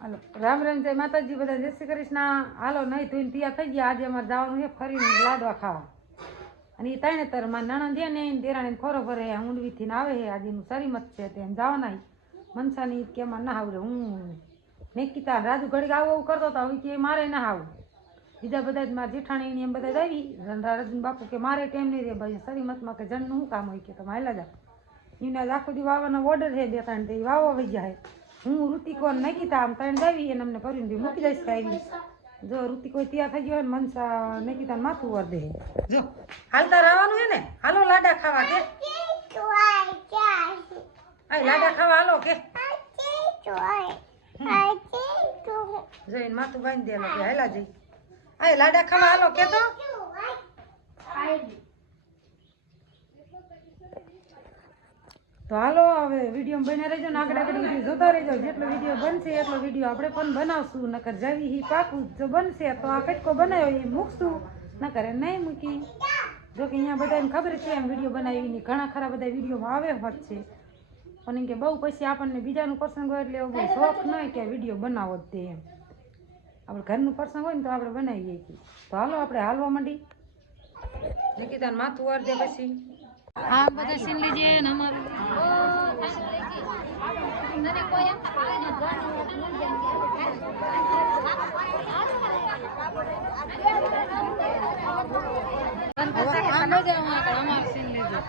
હાલો રામ રામ જય માતાજી બધા જય શ્રી કૃષ્ણ હાલો નહીં ધોઈને તૈયાર થઈ ગયા આજે અમારે જવાનું છે ફરીને લાડવા ખાવા અને એ તાણે તર મારા નણંદ છે ને દેરાણી ખોરો ભરે ઊંડવીથી ને આવે છે આજે એનું સરીમત છે તેમ જવાના મનસાની કે એમાં ના આવડે હું નિકિતા રાજુ ઘડીક આવું એવું કરતો હતો કે મારે ના આવું બીજા બધા જ મારા જેઠાણી એમ બધા જ આવી રાજુ બાપુ કે મારે ટાઈમ નહીં રહે ભાઈ સરીમતમાં કે જણનું શું કામ હોય કે તમે હાલા જાઓ એના આખો દી વાવવાનો ઓર્ડર છે બે ત્રણ તે વાવવા વહી જાય હું ઋતિકો નિકિતા આમ ત્રણ જાવી એને અમને ભરીને મૂકી દઈશ કાંઈ જો ઋતિકો તૈયાર થઈ ગયો હોય ને મનસા નિકિતાને માથું વર દે જો હાલતા રહેવાનું છે ને હાલો લાડા ખાવા કે આ લાડા ખાવા હાલો કે જોઈને માથું બાંધી દેલો કે હાલા જઈ આ લાડા ખાવા હાલો કે તો હાલો હવે વિડીયો બને રહેજો ને આગળ આગળ વિડીયો જોતા રહેજો જેટલો વિડીયો બનશે એટલો વિડીયો આપણે પણ બનાવશું નકર જવી હી પાકું જો બનશે તો આ કટકો બનાવ્યો એ મૂકશું નકર નહીં મૂકી જો કે અહીંયા બધાને ખબર છે એમ વિડીયો બનાવીને ઘણા ખરા બધા વિડીયોમાં આવે હોત છે પણ એમ કે બહુ પછી આપણને બીજાનું પ્રસંગ હોય એટલે એવો બહુ શોખ નહીં કે વિડીયો બનાવો જ તે એમ આપણે ઘરનું પ્રસંગ હોય ને તો આપણે બનાવીએ છીએ તો હાલો આપણે હાલવા માંડી નિકિતાને માથું વાર દે પછી આ બધા સીન લીજે ને અમારું સીન લીજો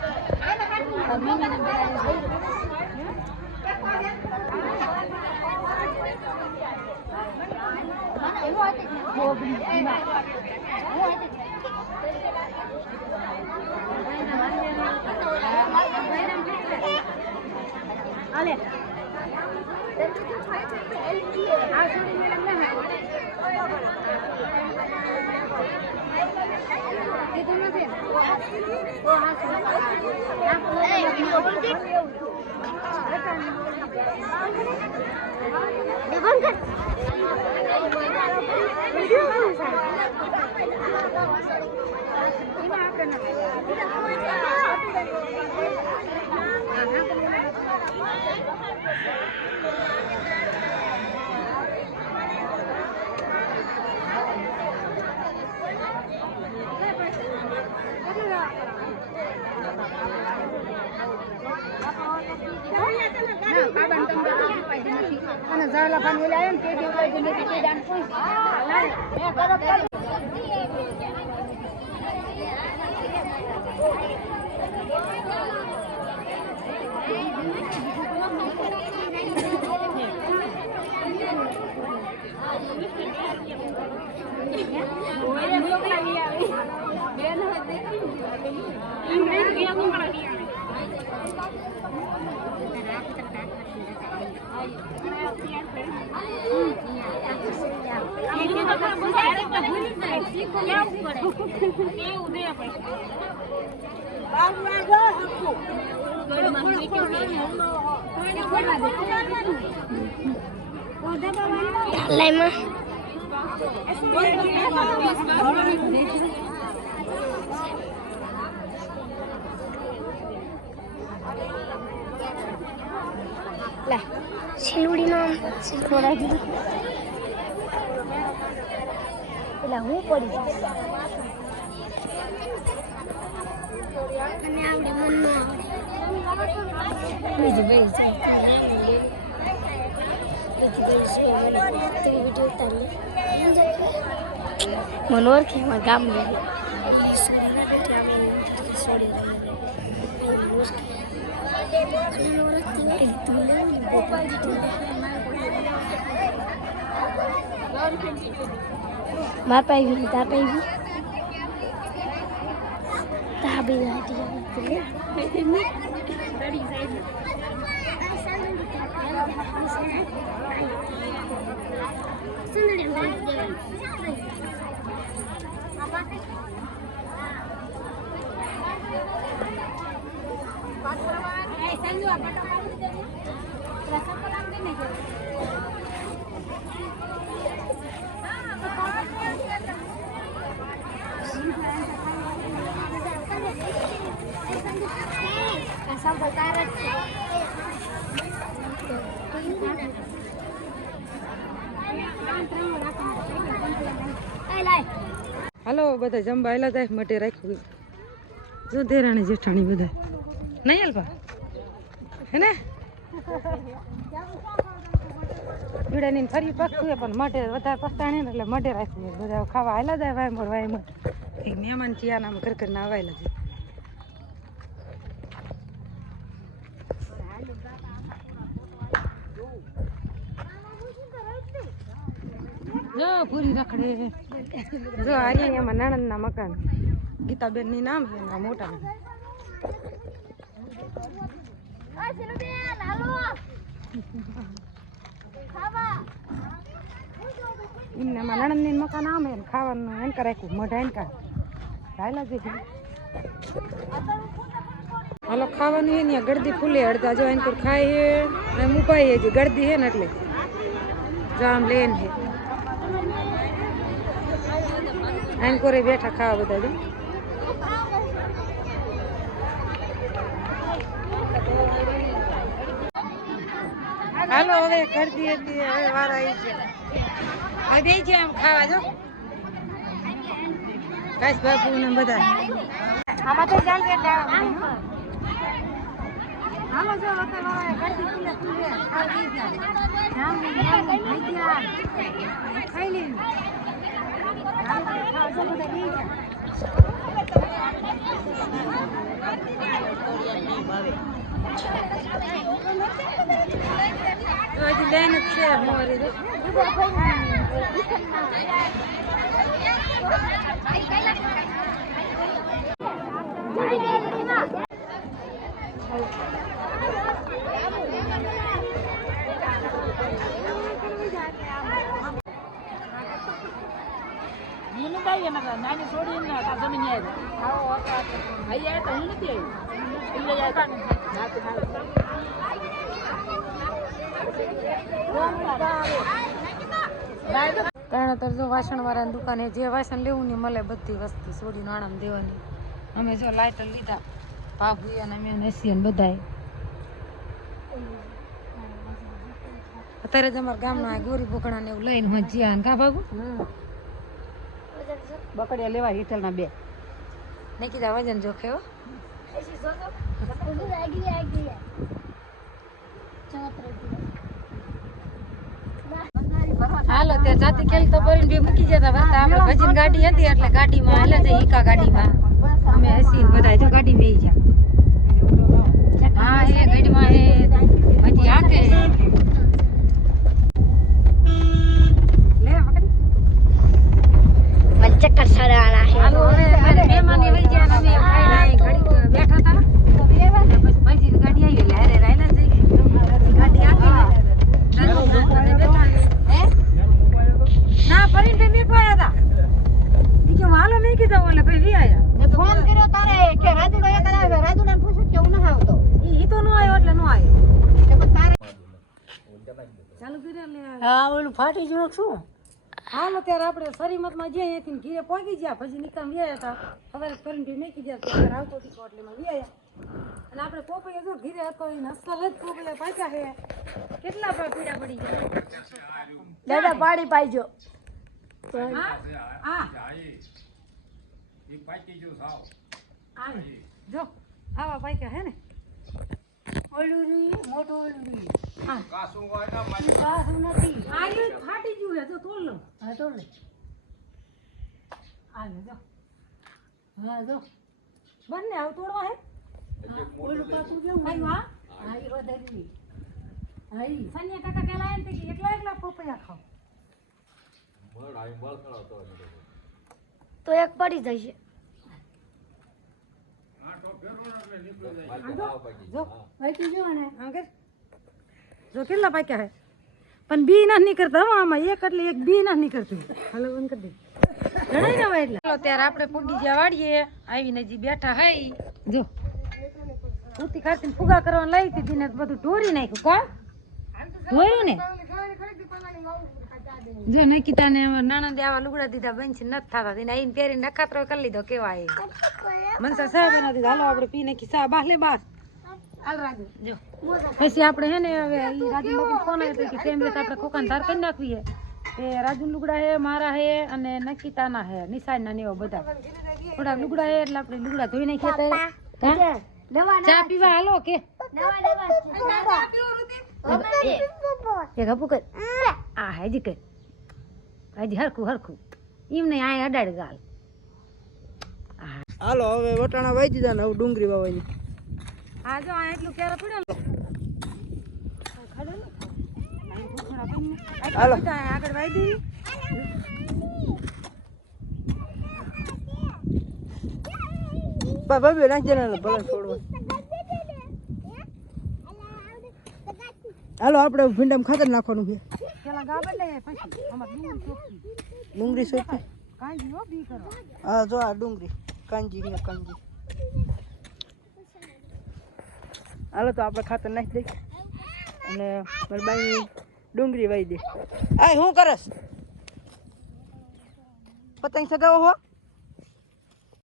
Ale. અને ઝાલા પાણી લાવ્યા ને તે દેવાય ને તે દાન કોઈ મે કરો સિલુડી નામ થોડા દી પેલા હું પડી અને આવડે મનમાં બીજું મનોર કે અમારા ગામ માર પાઈ તા પાઈ તા બે सब बता रहे હાલો બધા જમવા આયલા જાય મટે રાખ્યું જો દેરાણી જેઠાણી બધા નહીં અલ્પા હે ને પીડાની ફરી પકતું પણ મટે વધારે પસ્તાણી ને એટલે મટે રાખ્યું બધા ખાવા આયલા જાય વાયમાં એક મહેમાન છે આનામ ઘર ઘર ના આવેલા છે જો પૂરી રખડે જો અહીંયા નણંદ ના મકાન ગીતાબેન ની નામ છે એના મોટા એમને નણંદ ની મકાન આમ હે ખાવાનું એનકા રાખ્યું મોઢા એનકા ચાલ્યા જઈ હાલો ખાવાનું હે ને ગળદી ફૂલે અડધા જો એનકર ખાય હે અને મુકાય હે જે ગળદી હે ને એટલે જો આમ લેન હે એનકોરે બેઠા ખાવા બધા જો હાલો હવે ગળદી હતી હવે વાર આવી છે હવે દઈ છે એમ ખાવા જો કાશ બાપુ ને બધા આમાં તો ચાલ કે હાલો જો વખત વાળા ગળદી ફૂલે ફૂલે ખાઈ ગયા જામ ખાઈ ગયા ખાઈ લે હજી લેન જ છે મોરી નાની છોડી જમીન તો હું નથી તરણતર જો વાસણ વાળાની દુકાને જે વાસણ લેવું ને મળે બધી વસ્તુ છોડીને આણંદ દેવાની અમે જો લાઇટર લીધા ભાભુ અને અમે નસી ને બધાએ અત્યારે જ અમારા ગામના ગોરી બોકડા ને એવું લઈને હોય જ્યાં કા ભાગુ બકડિયા લેવા હિટલના 2 નહીં કીધા વજન જોખે હો હાલો ત્યાં જાતી ખેલ તો ભરીને બે મૂકી જતા હતા આપણે ભજીન ગાડી હતી એટલે ગાડીમાં હાલે છે ઈકા ગાડીમાં અમે હસીને બધા જો ગાડી બેહી ગયા હા એ ગાડીમાં એ ભજી આકે ચક્કર સડાણા છે હાલો હવે મહેમાન વહી ગયા અમે ખાઈ ઘડી બેઠા હતા પછી ભજીન ગાડી આવી એટલે હારે રાયલા જઈ ગાડી આકી ના પરીને મેં પાયા હતા ઈ કે હાલો મેં કીધું એટલે ભાઈ વી આયા મેં ફોન કર્યો તારે કે રાજુનો એક આવે રાજુને પૂછ્યું કે હું ન આવતો ઈ તો નો આવ્યો એટલે નો આવ્યો એટલે તારે ચાલુ કરી લે હા ઓલું ફાટી ગયું શું હાલો ત્યારે આપણે સરીમતમાં જઈએ અહીંથી ઘીરે પહોંચી ગયા પછી નિકામ વ્યાયા હતા સવારે કરીને મેકી ગયા ત્યારે આવતો હતી કોટલીમાં વ્યાયા અને આપણે પોપૈયા જો ઘીરે હતો એ અસલ જ પોપૈયા પાછા છે કેટલા પીડા પડી ગયા દાદા પાડી પાઈજો જો આવા પાક્યા હે ને ઓલું મોટું ઓલું કાસું નથી આયુ ફાટી ગયું હે જો તોડ લો હા તોડ લે આ લે જો હા જો બંને આવ તોડવા હે ઓલું કાસું કેવું આયુ હા આયુ વધારી આઈ સન્યા કાકા કેલા એમ કે એકલા એકલા પોપૈયા ખાવ મળ આઈ મળ ખળાતો તો એક પડી જશે જો પાકી જો ને આગળ જો કેટલા પાક્યા હે પણ બી ના નીકળતા હો આમાં એક એટલે એક બી ના નીકળતું હાલો બંધ કરી દે જણાઈ ના હોય એટલે ચાલો ત્યારે આપણે ફૂગી જ્યાં વાડીએ આવીને જી બેઠા હઈ જો ઉતી ખાતીને ફુગા કરવાનું લાવી હતી ને બધું ઢોરી નાખ્યું કા ઢોર્યું ને જો નકીતા ને નણંદે આવા લુગડા દીધા બંધ નથી થતા તેને આઈને પહેરીને નખાતરો કરી લીધો કેવા એ મનસા સાહેબ એના દીધા હાલો આપણે પી નાખી સા બાસ લે બાસ હાલ રાજુ જો પછી આપણે હે ને હવે ઈ રાજુ બાપુ ફોન આવ્યો કે કેમ આપણે ખોકાને ધાર કરી નાખવી હે એ રાજુ લુગડા હે, મારા હે અને નકીતાના હે, નિશાળના ને એવા બધા થોડાક લુગડા હે એટલે આપણે લુગડા ધોઈ નાખ્યા. ચા પીવા હાલો કે એક હપુ કર આ હાજી કર હાજી હરખું એમ નહીં આ અડાડ ગાલ. હાલો હવે વટાણા વાઈ દીધા ને હવે ડુંગળી વાવવાની. આ જો આ એટલું કેરો પડ્યો હાલો. આગળ વાઈ દઈ. ભાભી નાખી દે ને ભલે છોડવા. હાલો આપણે ભીંડામાં ખાતર નાખવાનું છે. પેલા ગા બદલે પછી આમાં ડુંગળી સોંપી. કાંઈ હો બી કરો. હા જો આ ડુંગળી કાંજી ને કાંજી. હાલો તો આપણે ખાતર નાખી દઈએ અને મારી બાઈ ડુંગળી વાઈ દે. આ શું કરસ? પતંગ સગાવો હો?